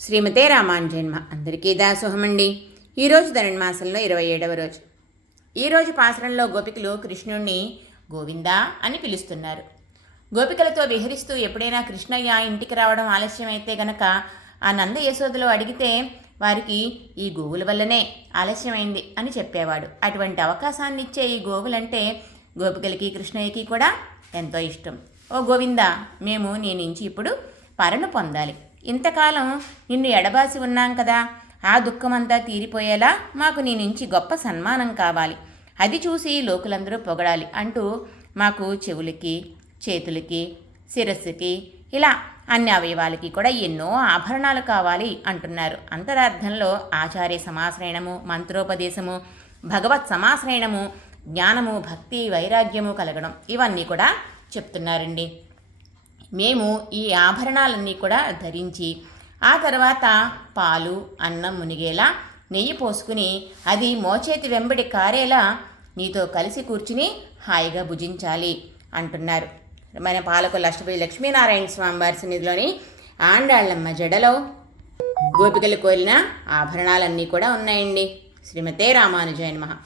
శ్రీమతే రామానుజన్మ అందరికీ దాసోహమండి. ఈరోజు ధనుర్మాసంలో 27వ రోజు. ఈరోజు పాసరంలో గోపికలు కృష్ణుణ్ణి గోవిందా అని పిలుస్తున్నారు. గోపికలతో విహరిస్తూ ఎప్పుడైనా కృష్ణయ్య ఇంటికి రావడం ఆలస్యమైతే గనక ఆ నంద యశోదలో అడిగితే వారికి ఈ గోవుల వల్లనే ఆలస్యమైంది అని చెప్పేవాడు. అటువంటి అవకాశాన్ని ఇచ్చే ఈ గోవులంటే గోపికలకి కృష్ణయ్యకి కూడా ఎంతో ఇష్టం. ఓ గోవిందా, మేము నీ నుంచి ఇప్పుడు పరను పొందాలి. ఇంతకాలం నిన్ను ఎడబాసి ఉన్నాం కదా, ఆ దుఃఖమంతా తీరిపోయేలా మాకు నీ నుంచి గొప్ప సన్మానం కావాలి. అది చూసి లోకులందరూ పొగడాలి అంటూ మాకు చెవులకి, చేతులకి, శిరస్సుకి, ఇలా అన్ని అవయవాలకి కూడా ఎన్నో ఆభరణాలు కావాలి అంటున్నారు. అంతరార్థంలో ఆచార్య సమాశ్రయణము, మంత్రోపదేశము, భగవత్ సమాశ్రయణము, జ్ఞానము, భక్తి, వైరాగ్యము కలగడం, ఇవన్నీ కూడా చెప్తున్నారండి. మేము ఈ ఆభరణాలన్నీ కూడా ధరించి ఆ తర్వాత పాలు, అన్నం మునిగేలా నెయ్యి పోసుకుని అది మోచేతి వెంబడి కారేలా నీతో కలిసి కూర్చుని హాయిగా భుజించాలి అంటున్నారు. మన పాలకొల్లు అష్టపతి లక్ష్మీనారాయణ స్వామి వారి సన్నిధిలోని ఆండాళ్ళమ్మ జడలో గోపికలు కోరిన ఆభరణాలన్నీ కూడా ఉన్నాయండి. శ్రీమతే రామానుజాయ నమః.